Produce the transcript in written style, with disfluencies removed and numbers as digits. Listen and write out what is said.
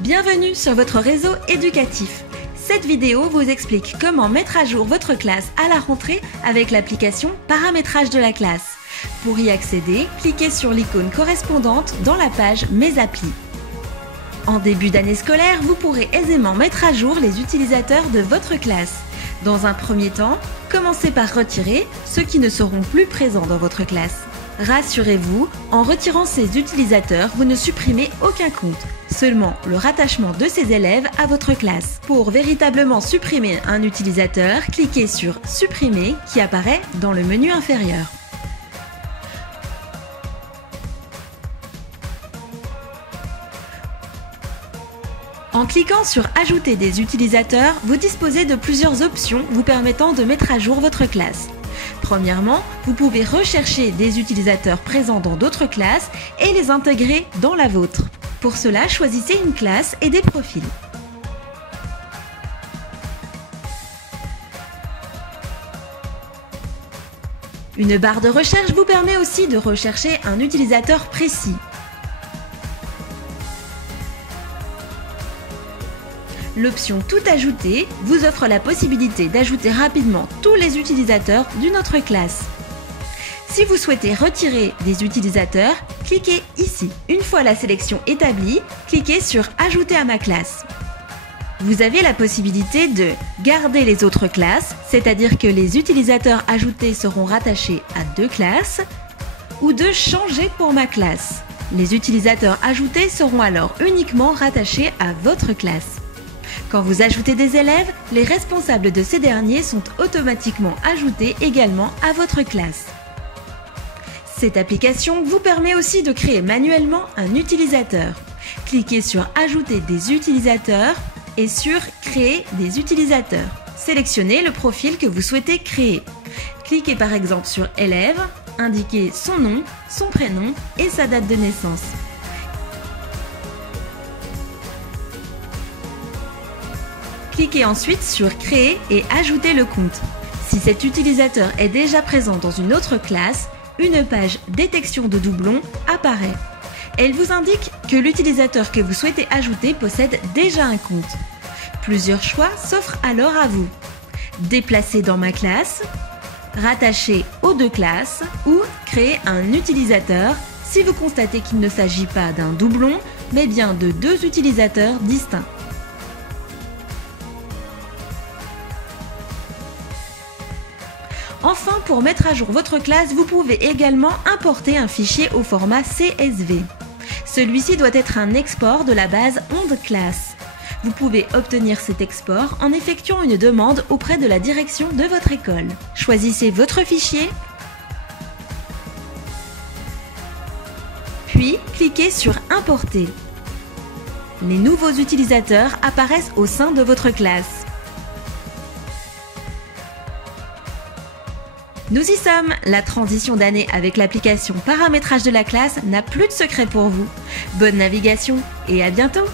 Bienvenue sur votre réseau éducatif. Cette vidéo vous explique comment mettre à jour votre classe à la rentrée avec l'application Paramétrage de la classe. Pour y accéder, cliquez sur l'icône correspondante dans la page Mes applis. En début d'année scolaire, vous pourrez aisément mettre à jour les utilisateurs de votre classe. Dans un premier temps, commencez par retirer ceux qui ne seront plus présents dans votre classe. Rassurez-vous, en retirant ces utilisateurs, vous ne supprimez aucun compte, seulement le rattachement de ces élèves à votre classe. Pour véritablement supprimer un utilisateur, cliquez sur « Supprimer » qui apparaît dans le menu inférieur. En cliquant sur « Ajouter des utilisateurs », vous disposez de plusieurs options vous permettant de mettre à jour votre classe. Premièrement, vous pouvez rechercher des utilisateurs présents dans d'autres classes et les intégrer dans la vôtre. Pour cela, choisissez une classe et des profils. Une barre de recherche vous permet aussi de rechercher un utilisateur précis. L'option « Tout ajouter » vous offre la possibilité d'ajouter rapidement tous les utilisateurs d'une autre classe. Si vous souhaitez retirer des utilisateurs, cliquez ici. Une fois la sélection établie, cliquez sur « Ajouter à ma classe ». Vous avez la possibilité de garder les autres classes, c'est-à-dire que les utilisateurs ajoutés seront rattachés à 2 classes, ou de changer pour ma classe. Les utilisateurs ajoutés seront alors uniquement rattachés à votre classe. Quand vous ajoutez des élèves, les responsables de ces derniers sont automatiquement ajoutés également à votre classe. Cette application vous permet aussi de créer manuellement un utilisateur. Cliquez sur « Ajouter des utilisateurs » et sur « Créer des utilisateurs ». Sélectionnez le profil que vous souhaitez créer. Cliquez par exemple sur « Élève », indiquez son nom, son prénom et sa date de naissance. Cliquez ensuite sur « Créer » et « Ajouter le compte ». Si cet utilisateur est déjà présent dans une autre classe, une page « Détection de doublons » apparaît. Elle vous indique que l'utilisateur que vous souhaitez ajouter possède déjà un compte. Plusieurs choix s'offrent alors à vous. Déplacer dans ma classe, rattacher aux 2 classes ou créer un utilisateur si vous constatez qu'il ne s'agit pas d'un doublon, mais bien de 2 utilisateurs distincts. Enfin, pour mettre à jour votre classe, vous pouvez également importer un fichier au format CSV. Celui-ci doit être un export de la base OndClass. Vous pouvez obtenir cet export en effectuant une demande auprès de la direction de votre école. Choisissez votre fichier, puis cliquez sur « Importer ». Les nouveaux utilisateurs apparaissent au sein de votre classe. Nous y sommes! La transition d'année avec l'application Paramétrage de la classe n'a plus de secret pour vous. Bonne navigation et à bientôt!